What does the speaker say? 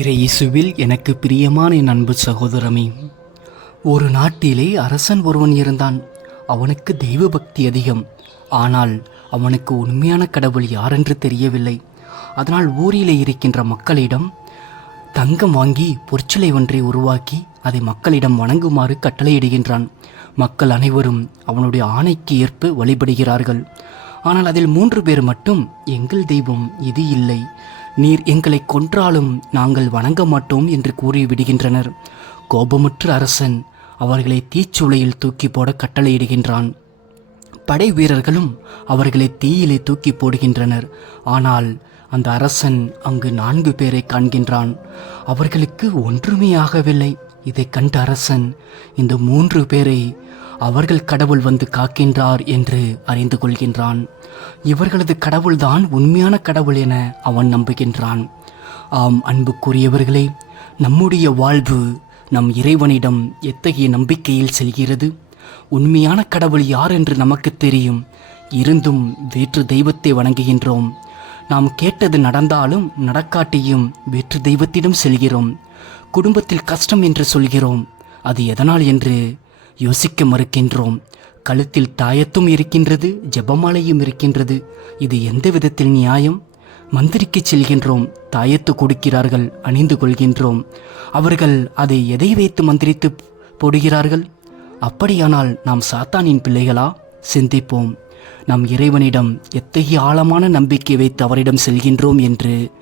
இறை இயேசுவில் எனக்கு பிரியமான என் அன்பு சகோதரமே ஒரு நாட்டிலே அரசன் ஒருவன் இருந்தான். அவனுக்கு தெய்வ பக்தி அதிகம். ஆனால் அவனுக்கு உண்மையான கடவுள் யாரென்று தெரியவில்லை. அதனால் ஊரிலே இருக்கின்ற மக்களிடம் தங்கம் வாங்கி பொற்சிலை ஒன்றை உருவாக்கி அதை மக்களிடம் வணங்குமாறு கட்டளையிடுகின்றான். மக்கள் அனைவரும் அவனுடைய ஆணைக்கு ஏற்ப வழிபடுகிறார்கள். ஆனால் அதில் மூன்று பேர் மட்டும் எங்கள் தெய்வம் இது இல்லை. நீர் எங்களை கொன்றாலும் நாங்கள் வணங்க மாட்டோம் என்று கூறிவிடுகின்றனர் கோபமுற்ற அரசன் அவர்களை தீச்சுளையில் தூக்கி போட கட்டளையிடுகின்றான். படை வீரர்களும் அவர்களை தீயிலே தூக்கி போடுகின்றனர். ஆனால் அந்த அரசன் அங்கு நான்கு பேரை காண்கின்றான். அவர்களுக்கு ஒன்றுமே ஆகவில்லை. இதை கண்ட அரசன் இந்த மூன்று பேரை அவர்கள் கடவுள் வந்து காக்கின்றார் என்று அறிந்து கொள்கின்றான். இவர்களது கடவுள்தான் உண்மையான கடவுள் என அவன் நம்புகின்றான். ஆம் அன்புக்குரியவர்களே நம்முடைய வாழ்வு நம் இறைவனிடம் எத்தகைய நம்பிக்கையில் செல்கிறது? உண்மையான கடவுள் யார் என்று நமக்கு தெரியும். இருந்தும் வேற்று தெய்வத்தை வணங்குகின்றோம். நாம் கேட்டது நடந்தாலும் நடக்காட்டியும் வேற்று தெய்வத்திடம் செல்கிறோம். குடும்பத்தில் கஷ்டம் என்று சொல்கிறோம். அது எதனால் என்று யோசிக்க மறுக்கின்றோம். கழுத்தில் தாயத்தும் இருக்கின்றது ஜெபமாலையும் இருக்கின்றது. இது எந்த விதத்தில் நியாயம்? மந்திரிக்கு செல்கின்றோம் தாயத்து கொடுக்கிறார்கள் அணிந்து கொள்கின்றோம். அவர்கள் அதை எதை வைத்து மந்திரித்து போடுகிறார்கள்? அப்படியானால் நாம் சாத்தானின் பிள்ளைகளா? சிந்திப்போம். நம் இறைவனிடம் எத்தகைய ஆழமான நம்பிக்கை வைத்து அவரிடம் செல்கின்றோம் என்று